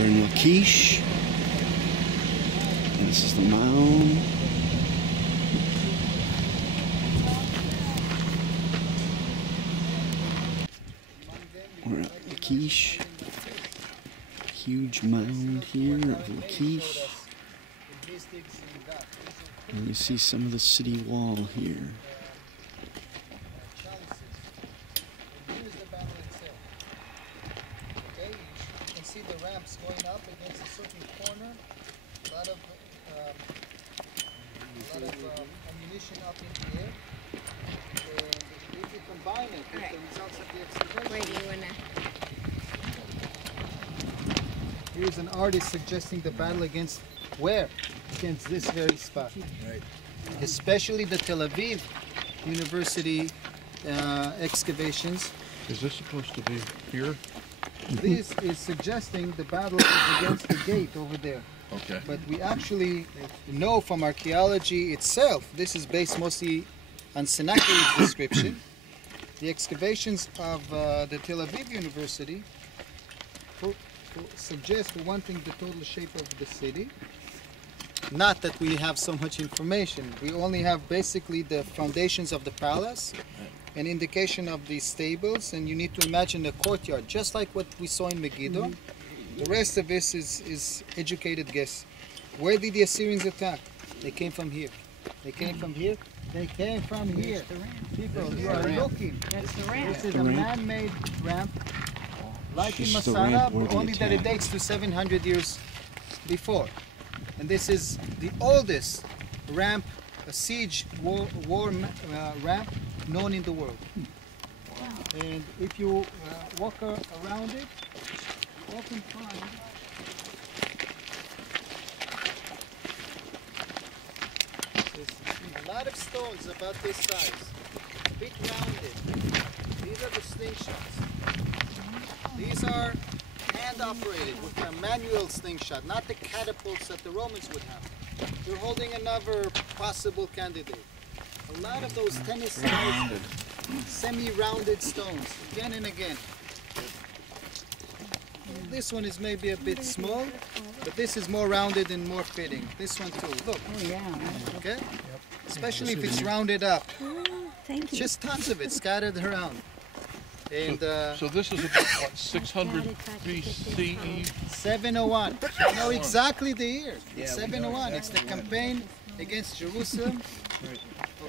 We're in Lachish. And this is the mound. We're at Lachish. Huge mound here of Lachish. And you see some of the city wall here. You can see the ramps going up against a certain corner. A lot of ammunition up in the air. And if you combine it with the results of the excavation. Here's an artist suggesting the battle against where? Against this very spot. Right. Especially the Tel Aviv University excavations. Is this supposed to be here? This is suggesting the battle is against the gate over there. Okay. But we actually know from archaeology itself, this is based mostly on Sennacherib's description. The excavations of the Tel Aviv University suggest, for one thing, the total shape of the city. Not that we have so much information. We only have basically the foundations of the palace, an indication of the stables, and you need to imagine the courtyard, just like what we saw in Megiddo. The rest of this is educated guess. Where did the Assyrians attack? They came from here. They came from here. They came from here. People, you are looking. That's the ramp. This is a man-made ramp, like in Masada, only that it dates to 700 years before. And this is the oldest ramp, a siege war ramp known in the world. Wow. And if you walk around it, you often find a lot of stones about this size, a bit rounded. These are the slingshots. These are hand-operated with a manual slingshot, not the catapults that the Romans would have. You're holding another possible candidate. A lot of those tennis-sized, semi-rounded stones, again and again. This one is maybe a bit small, but this is more rounded and more fitting. This one too, look. Oh yeah. Okay? Especially if it's rounded up. Thank you. Just tons of it scattered around. And so this is about what, 600 BCE? 701. I know exactly the year. It's 701. It's the campaign against Jerusalem.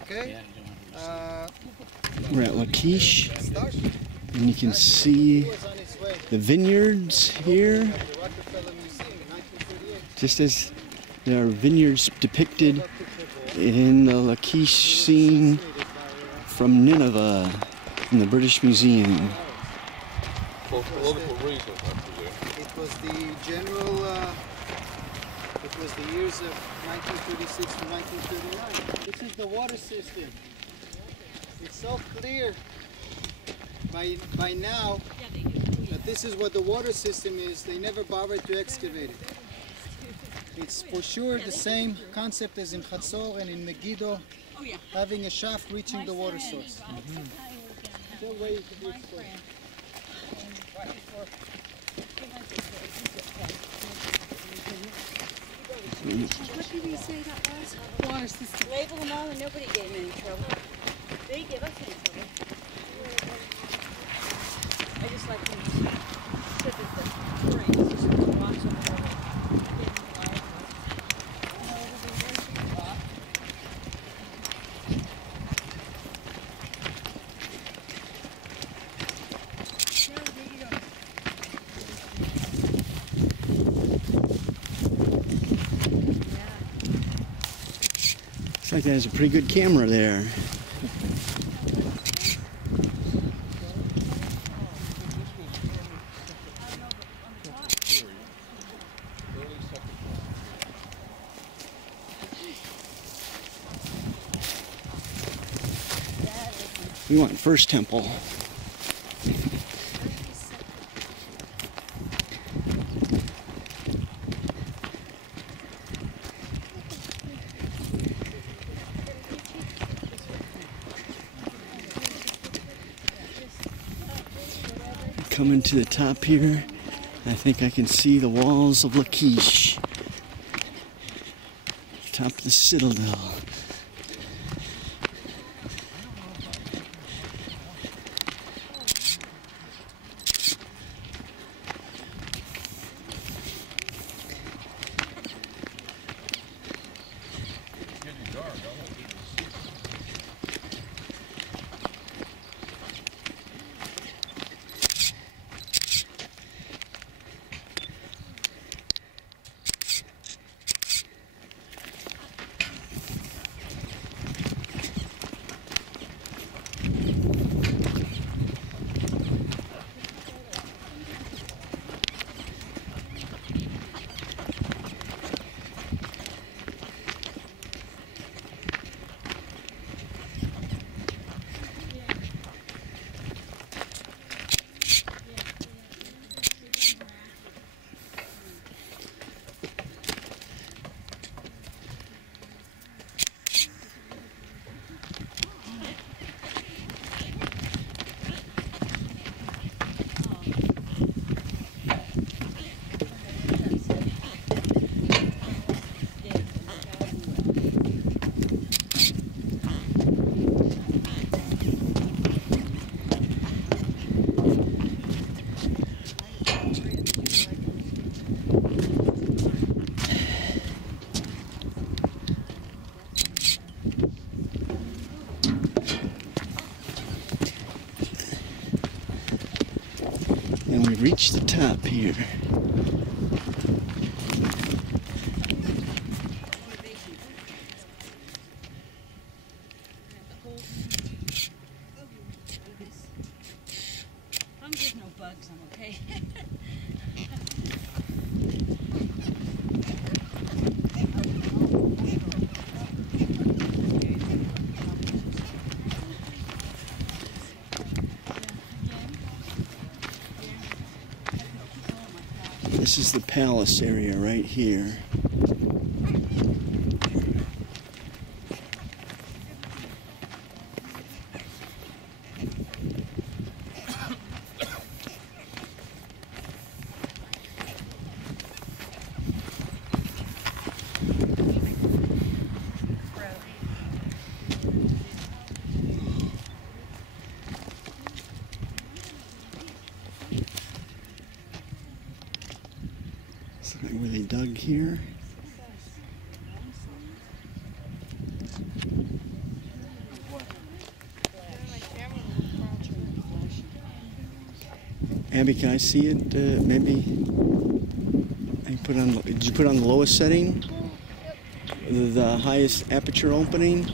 Okay? We're at Lachish. And you can see the vineyards here. Just as there are vineyards depicted in the Lachish scene from Nineveh in the British Museum. For political reasons, I presume. It was the general, it was the years of 1936 to 1939. This is the water system. It's so clear by now that this is what the water system is. They never bothered to excavate it. It's for sure the same concept as in Chatzor and in Megiddo, having a shaft reaching the water source. Still waiting to be explored. What did we say that was? Water system. Label them all and nobody gave me any trouble. They give us any trouble. I just like when you sit at the springs, just watch them all. Looks like that has a pretty good camera there. We want First Temple. Coming to the top here, I think I can see the walls of Lachish. Top of the citadel. And we reached the top here. As long as there's no bugs, I'm okay. This is the palace area right here. Where they dug here. Abby, can I see it? Maybe. Did you put on the lowest setting? The highest aperture opening?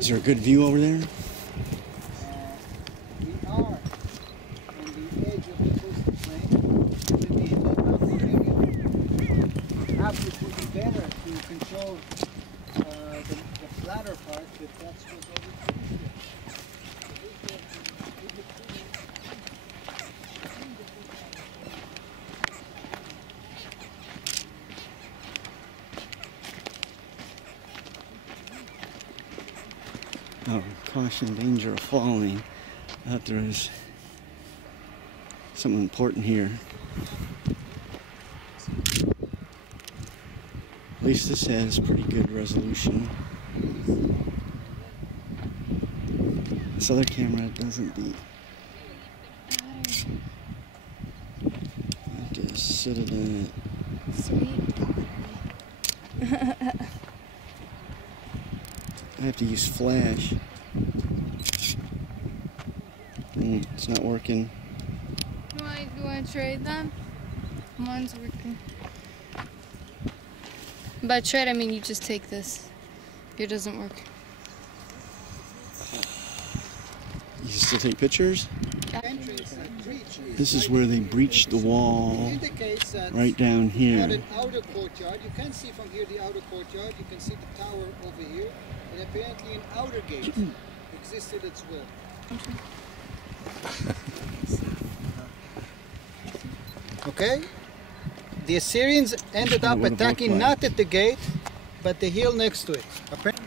Is there a good view over there? We are on the edge of the coastal plain, within the mountain area. Perhaps it would be better to control the flatter part, if that's what we do. Oh, caution, danger of falling. I thought there was something important here. At least this has pretty good resolution. This other camera doesn't beat. I just sit it in it. Sweet. I have to use flash. It's not working. You want to trade them? Mine's working. By trade, I mean you just take this. Your doesn't work. You can still take pictures? Entrance at Reach This is where they breached the wall, indicates that right down not here. an outer courtyard. You can see from here the outer courtyard. You can see the tower over here. And apparently an outer gate existed as well. Okay? The Assyrians ended up attacking not at the gate, but the hill next to it. Apparently,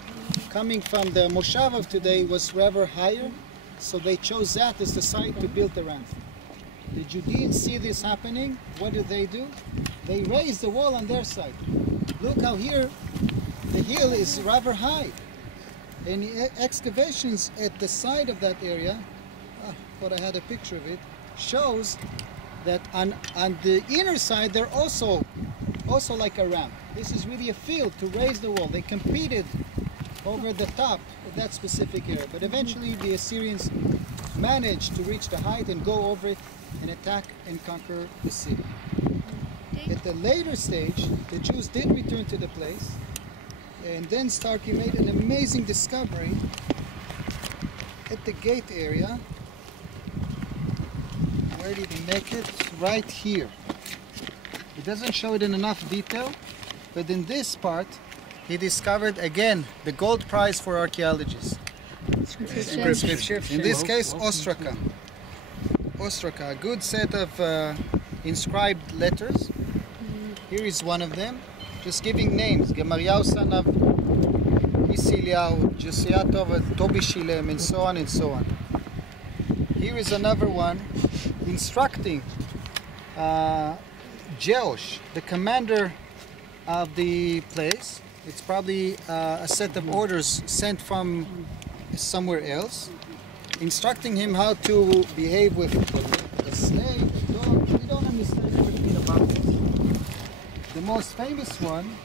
coming from the Moshav of today was rather higher, so they chose that as the site to build around. The Judeans see this happening. What do? They raise the wall on their side. Look how here the hill is rather high. And the excavations at the side of that area, thought I had a picture of it, shows that on the inner side they're also like a ramp. This is really a field to raise the wall. They competed over the top of that specific area, but eventually the Assyrians managed to reach the height and go over it and attack and conquer the city. At the later stage, the Jews did return to the place, and then Starkey made an amazing discovery at the gate area. Where did he make it? Right here. It doesn't show it in enough detail, but in this part he discovered again the gold prize for archaeologists. Inscription. In this case, ostraka. Ostraka, a good set of inscribed letters. Here is one of them, just giving names. Gemariyahu son of Isiliyahu, Josiatov, Tobi Shilem, and so on and so on. Here is another one instructing Jehosh, the commander of the place. It's probably a set of orders sent from somewhere else, instructing him how to behave with a slave, a dog. We don't understand everything about this. The most famous one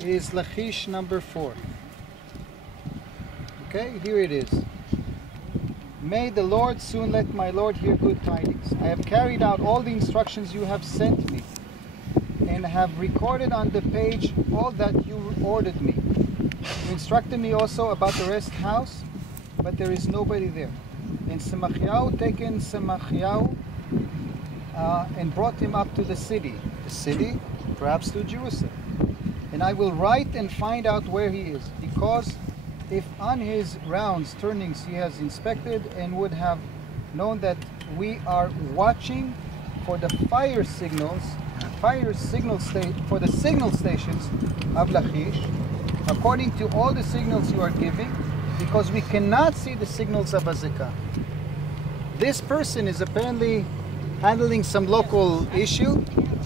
is Lachish number 4. Okay, here it is. May the Lord soon let my Lord hear good tidings. I have carried out all the instructions you have sent me, and have recorded on the page all that you ordered me. You instructed me also about the rest house, but there is nobody there. And Semachiahu taken Semachiahu and brought him up to the city, perhaps to Jerusalem. And I will write and find out where he is, because if on his rounds turnings he has inspected and would have known that we are watching for the for the signal stations of Lachish, according to all the signals you are giving, because we cannot see the signals of Azekah. This person is apparently handling some local issue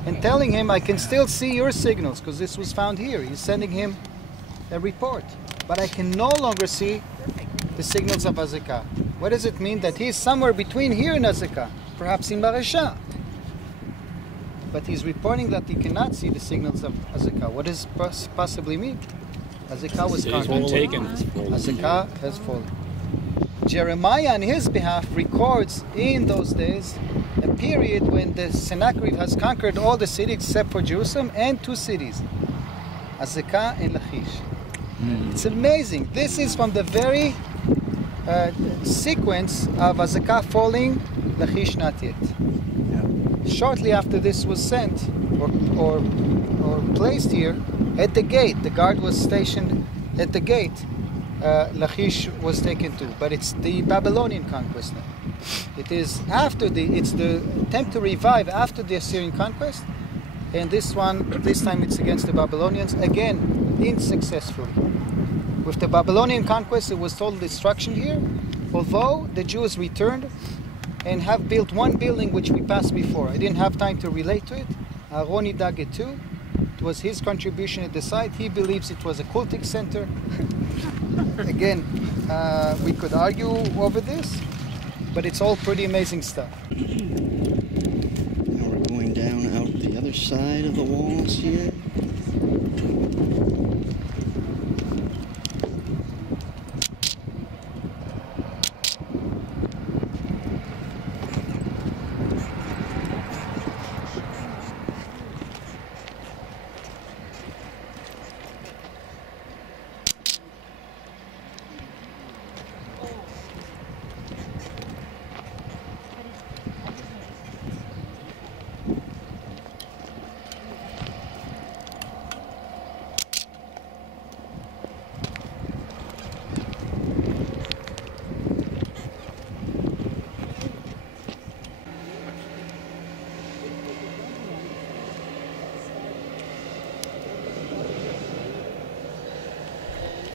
and telling him, I can still see your signals because this was found here. He's sending him a report, but I can no longer see the signals of Azekah. What does it mean? That he's somewhere between here and Azekah, perhaps in Maresha. But he's reporting that he cannot see the signals of Azekah. What does possibly mean? Azekah was conquered. Azekah has fallen. Jeremiah on his behalf records in those days a period when the Sennacherib has conquered all the cities except for Jerusalem and 2 cities, Azekah and Lachish. It's amazing. This is from the very sequence of Azekah falling, Lachish not yet. Shortly after this was sent or placed here at the gate, the guard was stationed at the gate. Lachish was taken too, but it's the Babylonian conquest now. It's the attempt to revive after the Assyrian conquest, and this time it's against the Babylonians, again, unsuccessfully. With the Babylonian conquest, it was total destruction here, although the Jews returned and have built one building which we passed before. I didn't have time to relate to it. Roni dug it too. It was his contribution at the site. He believes it was a cultic center. Again, we could argue over this, but it's all pretty amazing stuff. Now we're going down out the other side of the walls here.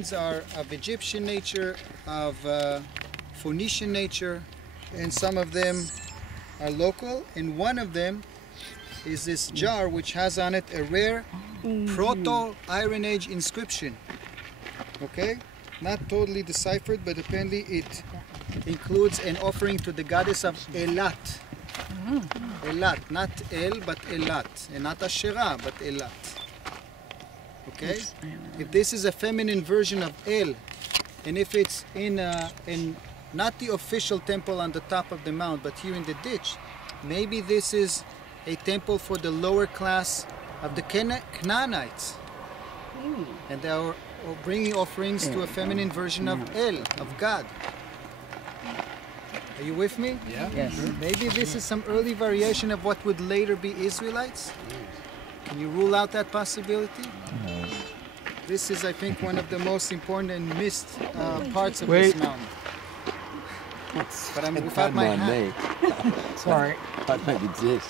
signs are of Egyptian nature, of Phoenician nature, and some of them are local, and one of them is this jar which has on it a rare Proto-Iron Age inscription. Okay? Not totally deciphered, but apparently it includes an offering to the goddess of Elat. Elat, not El, but Elat. And not Asherah, but Elat. Okay? If this is a feminine version of El, and if it's in not the official temple on the top of the mount, but here in the ditch, maybe this is a temple for the lower class of the Canaanites. And they are bringing offerings to a feminine version of El, of God. Are you with me? Yeah. Yes. Maybe this is some early variation of what would later be Israelites. Can you rule out that possibility? This is, I think, one of the most important and missed parts of this mountain. But I'm without my hat. Sorry. I don't exist.